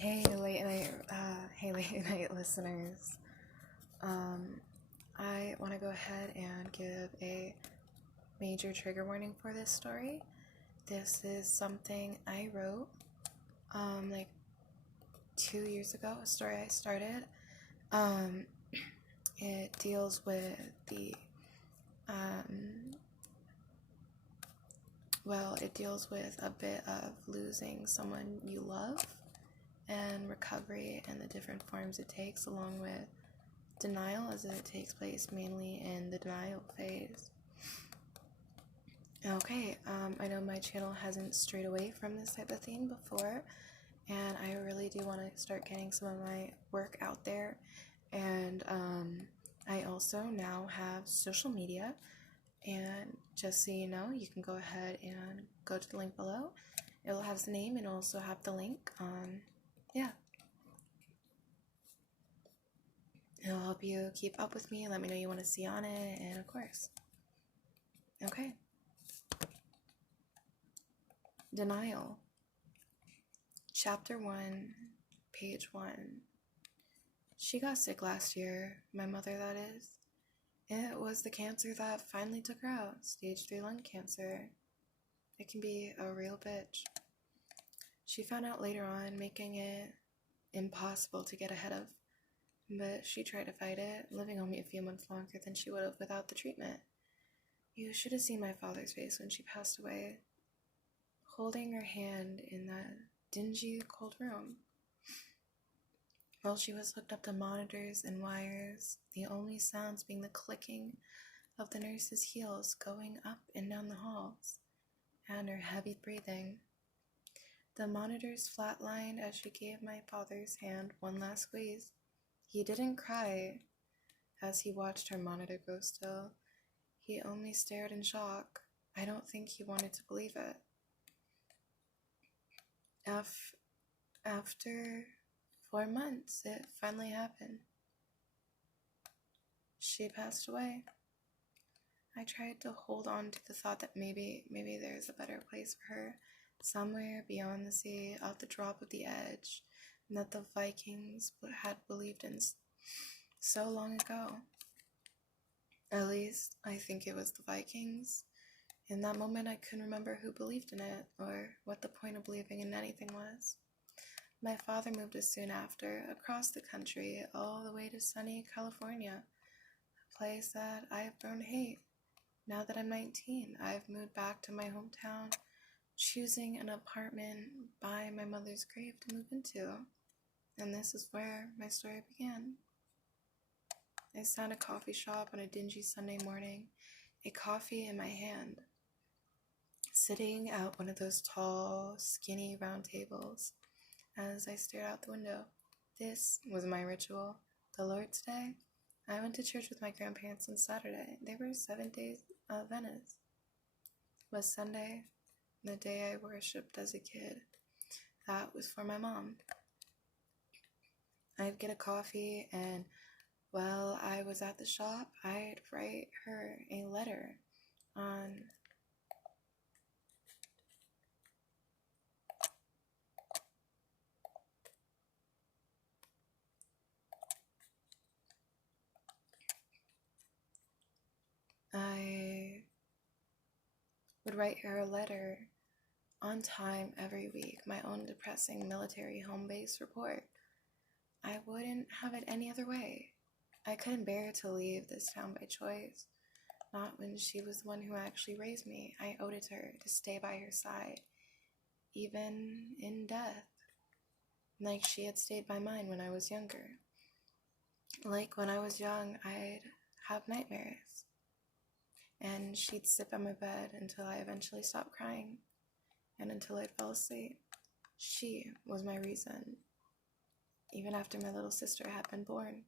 Hey late night listeners. I want to go ahead and give a major trigger warning for this story. This is something I wrote, like 2 years ago, a story I started. It deals with it deals with a bit of losing someone you love and recovery and the different forms it takes, along with denial, as it takes place mainly in the denial phase. Okay, I know my channel hasn't strayed away from this type of theme before, and I really do want to start getting some of my work out there. And I also now have social media, and just so you know, you can go ahead and go to the link below. It will have the name and also have the link. It'll help you keep up with me. Let me know you want to see on it, and of course. Okay. Denial. Chapter 1, page 1. She got sick last year, my mother, that is. It was the cancer that finally took her out, stage 3 lung cancer. It can be a real bitch. She found out later on, making it impossible to get ahead of. But she tried to fight it, living on me a few months longer than she would have without the treatment. You should have seen my father's face when she passed away, holding her hand in that dingy, cold room. While she was hooked up to monitors and wires, the only sounds being the clicking of the nurse's heels going up and down the halls, and her heavy breathing. The monitors flatlined as she gave my father's hand one last squeeze. He didn't cry as he watched her monitor go still. He only stared in shock. I don't think he wanted to believe it. After 4 months, it finally happened. She passed away. I tried to hold on to the thought that maybe there's a better place for her, somewhere beyond the sea, off the drop of the edge, and that the Vikings had believed in so long ago. At least, I think it was the Vikings. In that moment, I couldn't remember who believed in it, or what the point of believing in anything was. My father moved us soon after, across the country, all the way to sunny California, a place that I have grown to hate. Now that I'm 19, I've moved back to my hometown, choosing an apartment by my mother's grave to move into. And this is where my story began. I sat in a coffee shop on a dingy Sunday morning, a coffee in my hand, sitting at one of those tall, skinny round tables. As I stared out the window, this was my ritual. The Lord's Day. I went to church with my grandparents on Saturday. They were 7 days of Venice. It was Sunday, the day I worshipped as a kid. That was for my mom. I'd get a coffee, and while I was at the shop, I'd write her a letter on time every week, my own depressing military home base report. I wouldn't have it any other way. I couldn't bear to leave this town by choice. Not when she was the one who actually raised me. I owed it to her to stay by her side, even in death. Like she had stayed by mine when I was younger. Like when I was young, I'd have nightmares, and she'd sit by my bed until I eventually stopped crying, and until I'd fall asleep. She was my reason. Even after my little sister had been born,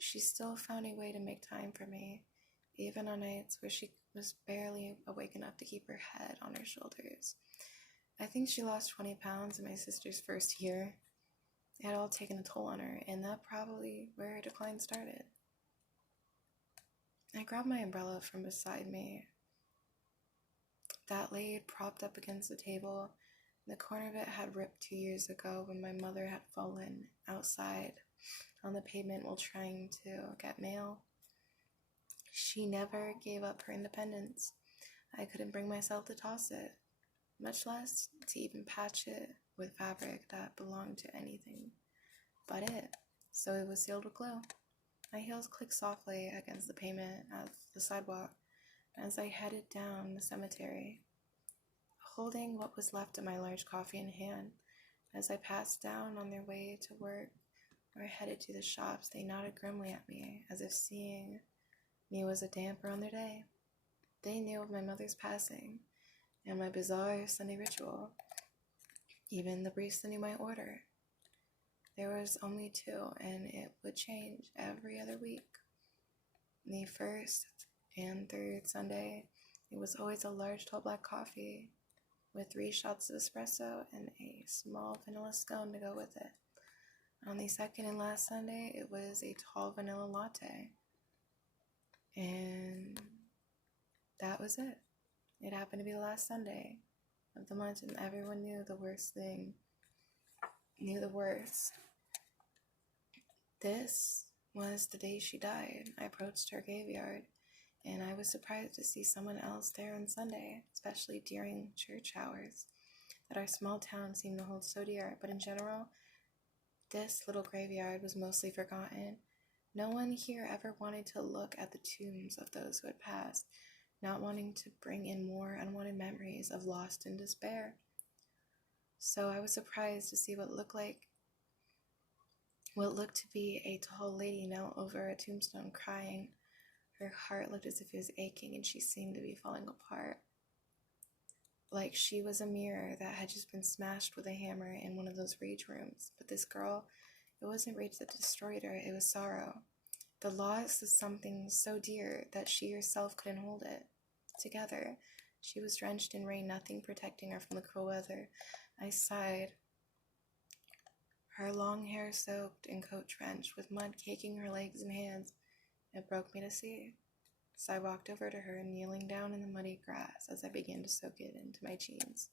she still found a way to make time for me, even on nights where she was barely awake enough to keep her head on her shoulders. I think she lost 20 pounds in my sister's first year. It had all taken a toll on her, and that probably where her decline started. I grabbed my umbrella from beside me, that laid propped up against the table, The corner of it had ripped 2 years ago when my mother had fallen outside on the pavement while trying to get mail. She never gave up her independence. I couldn't bring myself to toss it, much less to even patch it with fabric that belonged to anything but it, so it was sealed with glue. My heels clicked softly against the pavement of the sidewalk as I headed down the cemetery, holding what was left of my large coffee in hand. As I passed down on their way to work or headed to the shops, they nodded grimly at me, as if seeing me was a damper on their day. They knew of my mother's passing and my bizarre Sunday ritual. Even the priest knew my order. There was only 2, and it would change every other week. The first and third Sunday, it was always a large tall black coffee with 3 shots of espresso and a small vanilla scone to go with it. On the second and last Sunday, it was a tall vanilla latte. And that was it. It happened to be the last Sunday of the month, and everyone knew the worst. This was the day she died. I approached her graveyard, and I was surprised to see someone else there on Sunday, especially during church hours that our small town seemed to hold so dear. But in general, this little graveyard was mostly forgotten. No one here ever wanted to look at the tombs of those who had passed, not wanting to bring in more unwanted memories of lost and despair. So I was surprised to see what looked to be a tall lady knelt over a tombstone crying. Her heart looked as if it was aching, and she seemed to be falling apart, like she was a mirror that had just been smashed with a hammer in one of those rage rooms. But this girl, it wasn't rage that destroyed her, it was sorrow. The loss of something so dear that she herself couldn't hold it together. She was drenched in rain, nothing protecting her from the cruel weather. I sighed. Her long hair soaked and coat drenched, with mud caking her legs and hands. It broke me to see. So I walked over to her, kneeling down in the muddy grass as I began to soak it into my jeans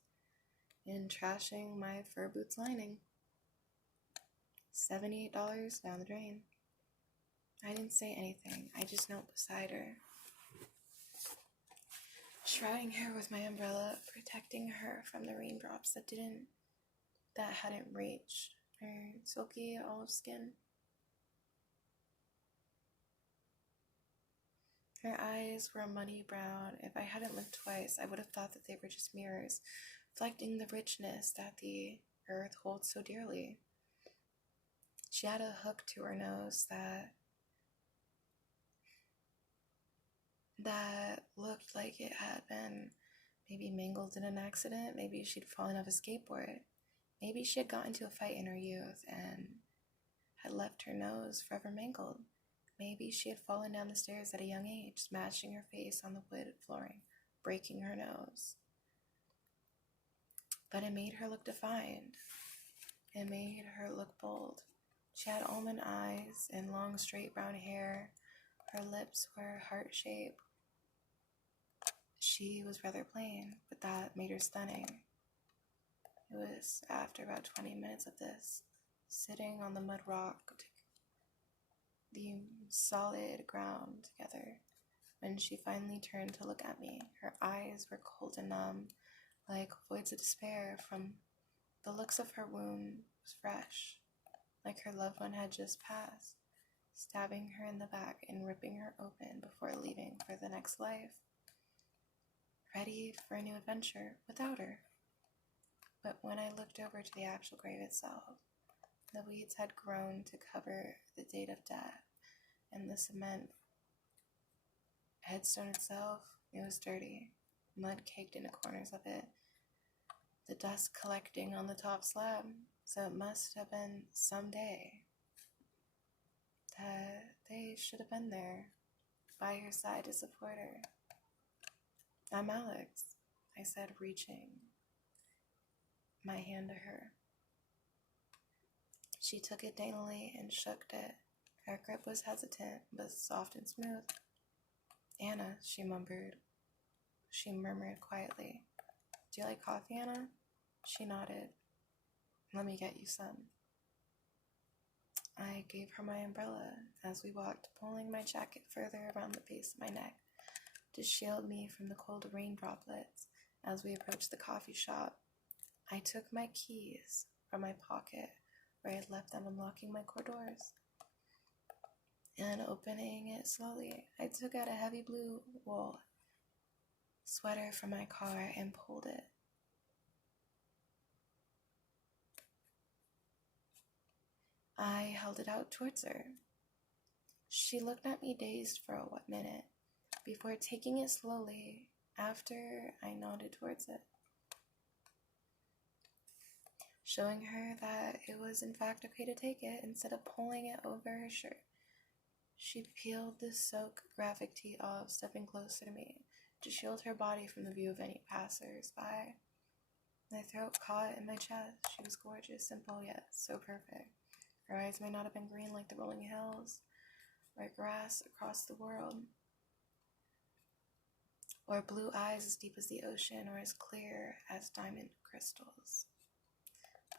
and trashing my fur boots lining. $78 down the drain. I didn't say anything. I just knelt beside her, shrouding her with my umbrella, protecting her from the raindrops that hadn't reached her silky olive skin. Her eyes were a muddy brown. If I hadn't looked twice, I would have thought that they were just mirrors, reflecting the richness that the earth holds so dearly. She had a hook to her nose that looked like it had been maybe mangled in an accident. Maybe she'd fallen off a skateboard. Maybe she had gotten into a fight in her youth and had left her nose forever mangled. Maybe she had fallen down the stairs at a young age, smashing her face on the wood flooring, breaking her nose. But it made her look defined. It made her look bold. She had almond eyes and long, straight brown hair. Her lips were heart-shaped. She was rather plain, but that made her stunning. It was after about 20 minutes of this, sitting on the mud rock, the solid ground together, when she finally turned to look at me. Her eyes were cold and numb, like voids of despair. From the looks of her wound was fresh, like her loved one had just passed, stabbing her in the back and ripping her open before leaving for the next life, ready for a new adventure without her. But when I looked over to the actual grave itself, the weeds had grown to cover the date of death, and the cement headstone itself, it was dirty, mud caked into corners of it, the dust collecting on the top slab. So it must have been someday that they should have been there by her side to support her. "I'm Alex," I said, reaching my hand to her. She took it daintily and shook it. Her grip was hesitant, but soft and smooth. "Anna," she murmured quietly. "Do you like coffee, Anna?" She nodded. Let me get you some. I gave her my umbrella as we walked, pulling my jacket further around the base of my neck to shield me from the cold rain droplets. As we approached the coffee shop, I took my keys from my pocket where I had left them, unlocking my car doors and opening it slowly. I took out a heavy blue wool sweater from my car and pulled it. I held it out towards her. She looked at me dazed for a minute before taking it slowly after I nodded towards it, showing her that it was in fact okay to take it instead of pulling it over her shirt. She peeled the silk graphic tee off, stepping closer to me to shield her body from the view of any passers-by. My throat caught in my chest. She was gorgeous, simple yet so perfect. Her eyes may not have been green like the rolling hills or grass across the world, or blue eyes as deep as the ocean or as clear as diamond crystals.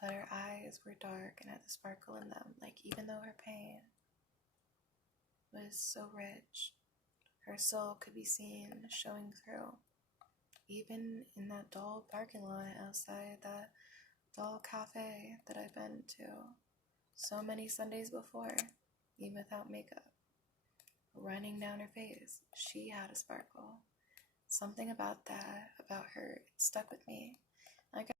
But her eyes were dark and had the sparkle in them, like even though her pain was so rich, her soul could be seen showing through, even in that dull parking lot outside that dull cafe that I've been to so many Sundays before, even without makeup. Running down her face, she had a sparkle. Something about her, it stuck with me.